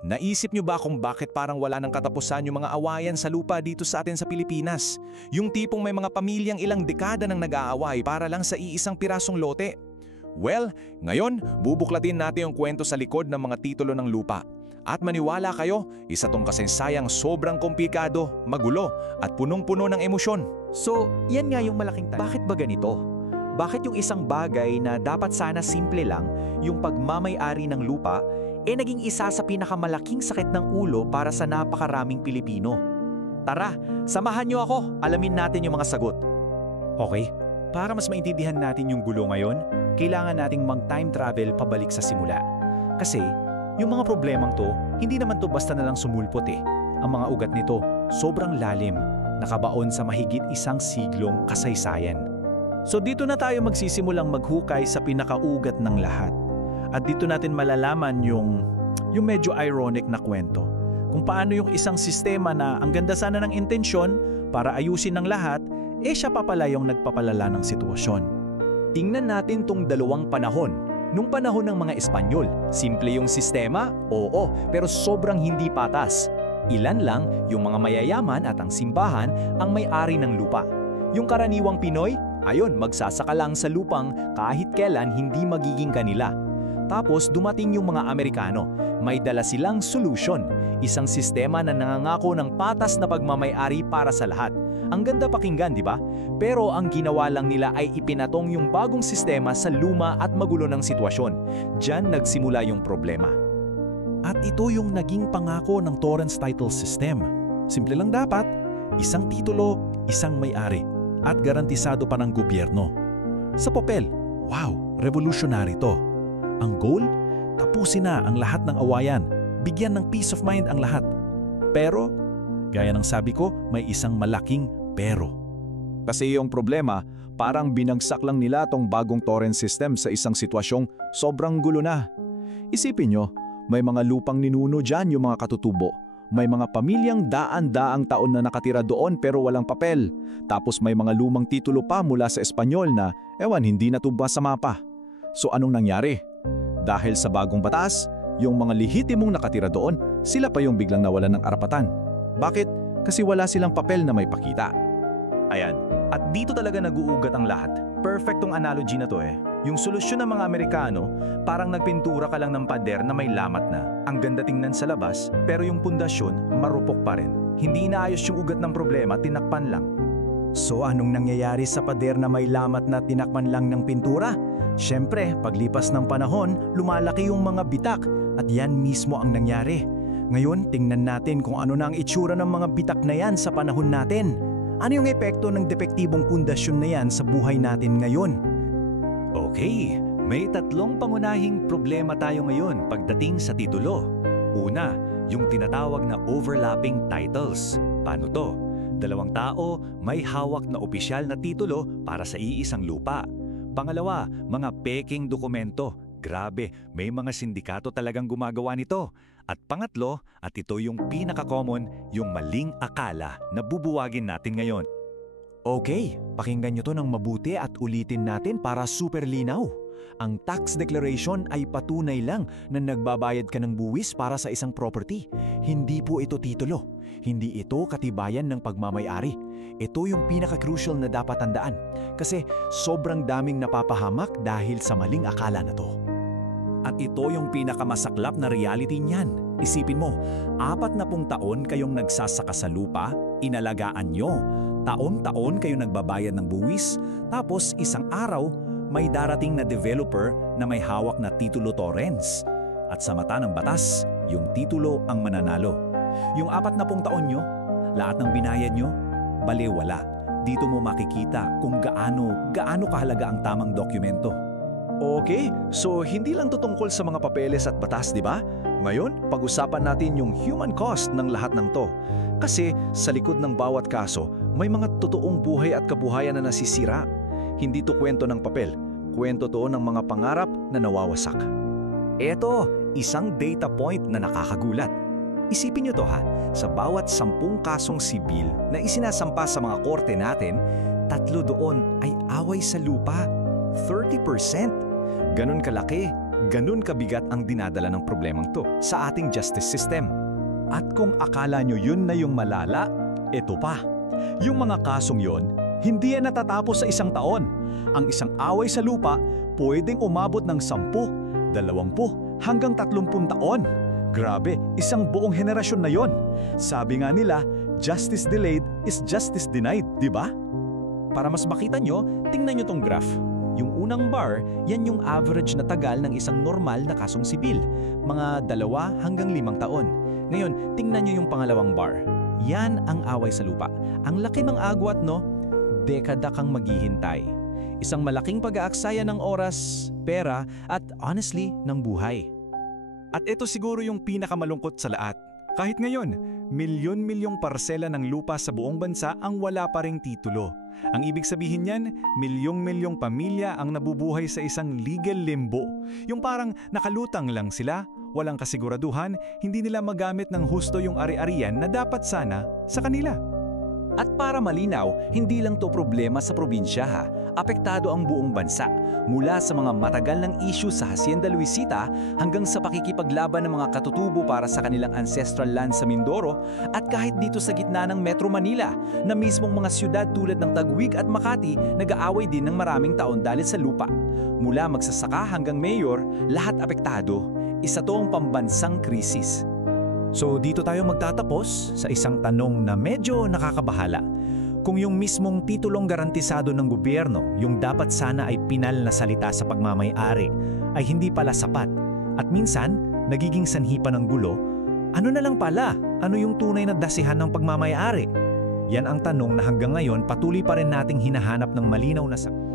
Naisip nyo ba kung bakit parang wala nang katapusan yung mga awayan sa lupa dito sa atin sa Pilipinas? Yung tipong may mga pamilyang ilang dekada nang nag-aaway para lang sa iisang pirasong lote. Well, ngayon, bubuklatin natin yung kwento sa likod ng mga titulo ng lupa. At maniwala kayo, isa tong kasaysayang sobrang komplikado, magulo, at punong-puno ng emosyon. So, yan nga yung malaking tanong. Bakit ba ganito? Bakit yung isang bagay na dapat sana simple lang, yung pagmamay-ari ng lupa, naging isa sa pinakamalaking sakit ng ulo para sa napakaraming Pilipino? Tara, samahan niyo ako, alamin natin yung mga sagot. Okay, para mas maintindihan natin yung gulo ngayon, kailangan nating mag-time travel pabalik sa simula. Kasi, yung mga problemang to, hindi naman to basta na lang sumulpot eh. Ang mga ugat nito, sobrang lalim, nakabaon sa mahigit isang siglong kasaysayan. So dito na tayo magsisimulang maghukay sa pinakaugat ng lahat. At dito natin malalaman yung medyo ironic na kwento. Kung paano yung isang sistema na ang ganda sana ng intensyon para ayusin ng lahat, siya pa pala yung nagpapalala ng sitwasyon. Tingnan natin tong dalawang panahon. Nung panahon ng mga Espanyol, simple yung sistema, oo, pero sobrang hindi patas. Ilan lang yung mga mayayaman at ang simbahan ang may-ari ng lupa. Yung karaniwang Pinoy, magsasaka lang sa lupang kahit kailan hindi magiging kanila. Tapos dumating yung mga Amerikano, may dala silang solution, isang sistema na nangangako ng patas na pagmamay-ari para sa lahat. Ang ganda pakinggan, di ba? Pero ang ginawa lang nila ay ipinatong yung bagong sistema sa luma at magulo ng sitwasyon. Diyan nagsimula yung problema. At ito yung naging pangako ng Torrens Title System. Simple lang dapat, isang titulo, isang may-ari, at garantisado pa ng gobyerno. Sa papel, wow, revolutionary to. Ang goal, tapusin na ang lahat ng awayan, bigyan ng peace of mind ang lahat. Pero, gaya ng sabi ko, may isang malaking pero. Kasi yung problema, parang binagsak lang nila tong bagong torrent system sa isang sitwasyong sobrang gulo na. Isipin nyo, may mga lupang ninuno dyan yung mga katutubo. May mga pamilyang daan-daang taon na nakatira doon pero walang papel. Tapos may mga lumang titulo pa mula sa Espanyol na, hindi natubba sa mapa. So anong nangyari? Dahil sa bagong batas, yung mga lehitimong nakatira doon, sila pa yung biglang nawalan ng arapatan. Bakit? Kasi wala silang papel na may pakita. Ayan, at dito talaga nag-uugat ang lahat. Perfectong analogy na to eh. Yung solusyon ng mga Amerikano, parang nagpintura ka lang ng pader na may lamat na. Ang ganda tingnan sa labas, pero yung pundasyon, marupok pa rin. Hindi inaayos yung ugat ng problema, tinakpan lang. So anong nangyayari sa pader na may lamat na tinakpan lang ng pintura? Siyempre, paglipas ng panahon, lumalaki yung mga bitak at yan mismo ang nangyari. Ngayon, tingnan natin kung ano na ang itsura ng mga bitak na yan sa panahon natin. Ano yung epekto ng depektibong pundasyon na yan sa buhay natin ngayon? Okay, may tatlong pangunahing problema tayo ngayon pagdating sa titulo. Una, yung tinatawag na overlapping titles. Paano to? Dalawang tao may hawak na opisyal na titulo para sa iisang lupa. Pangalawa, mga peking dokumento. Grabe, may mga sindikato talagang gumagawa nito. At pangatlo, at ito yung pinaka-common, yung maling akala na bubuwagin natin ngayon. Okay, pakinggan nyo to ng mabuti at ulitin natin para super linaw. Ang tax declaration ay patunay lang na nagbabayad ka ng buwis para sa isang property. Hindi po ito titulo. Hindi ito katibayan ng pagmamay-ari. Ito yung pinaka-crucial na dapat tandaan. Kasi sobrang daming napapahamak dahil sa maling akala na to. At ito yung pinakamasaklap na reality niyan. Isipin mo, 40 taon kayong nagsasaka sa lupa, inalagaan nyo. Taon-taon kayo nagbabayad ng buwis, tapos isang araw, may darating na developer na may hawak na titulo torrents. At sa mata ng batas, yung titulo ang mananalo. Yung 40 taon nyo, lahat ng binayad nyo, balewala. Dito mo makikita kung gaano kahalaga ang tamang dokumento. Okay, so hindi lang to tungkol sa mga papeles at batas, di ba? Ngayon, pag-usapan natin yung human cost ng lahat ng to. Kasi sa likod ng bawat kaso, may mga totoong buhay at kabuhayan na nasisira. Hindi to kwento ng papel, kwento to ng mga pangarap na nawawasak. Eto, isang data point na nakakagulat. Isipin nyo to ha, sa bawat 10 kasong sibil na isinasampa sa mga korte natin, 3 doon ay away sa lupa. 30%. Ganon kalaki, Ganun kabigat ang dinadala ng problemang to sa ating justice system. At kung akala nyo yun na yung malala, ito pa. Yung mga kasong yon, hindi yan natatapos sa isang taon. Ang isang away sa lupa pwedeng umabot ng 10, 20 hanggang 30 taon. Grabe, isang buong henerasyon na yon. Sabi nga nila, justice delayed is justice denied, di ba? Para mas makita nyo, tingnan nyo tong graph. Yung unang bar, yan yung average na tagal ng isang normal na kasong sibil, mga 2 hanggang 5 taon. Ngayon, tingnan nyo yung pangalawang bar. Yan ang away sa lupa. Ang laki ng agwat, no? Dekada kang maghihintay. Isang malaking pag-aaksaya ng oras, pera, at honestly, ng buhay. At ito siguro yung pinakamalungkot sa lahat. Kahit ngayon, milyon-milyong parsela ng lupa sa buong bansa ang wala pa ring titulo. Ang ibig sabihin niyan, milyong-milyong pamilya ang nabubuhay sa isang legal limbo. Yung parang nakalutang lang sila, walang kasiguraduhan, hindi nila magamit ng husto yung ari-arian na dapat sana sa kanila. At para malinaw, hindi lang to problema sa probinsya ha. Apektado ang buong bansa. Mula sa mga matagal ng issue sa Hacienda Luisita hanggang sa pakikipaglaban ng mga katutubo para sa kanilang ancestral land sa Mindoro at kahit dito sa gitna ng Metro Manila na mismong mga siyudad tulad ng Taguig at Makati nag-aaway din ng maraming taon dahil sa lupa. Mula magsasaka hanggang mayor, lahat apektado. Isa to ang pambansang krisis. So dito tayo magtatapos sa isang tanong na medyo nakakabahala. Kung yung mismong titulong garantisado ng gobyerno, yung dapat sana ay pinal na salita sa pagmamay-ari, ay hindi pala sapat at minsan nagiging sanhi pa ng gulo, ano na lang pala? Ano yung tunay na dasihan ng pagmamay-ari? Yan ang tanong na hanggang ngayon patuloy pa rin nating hinahanap ng malinaw na sagot.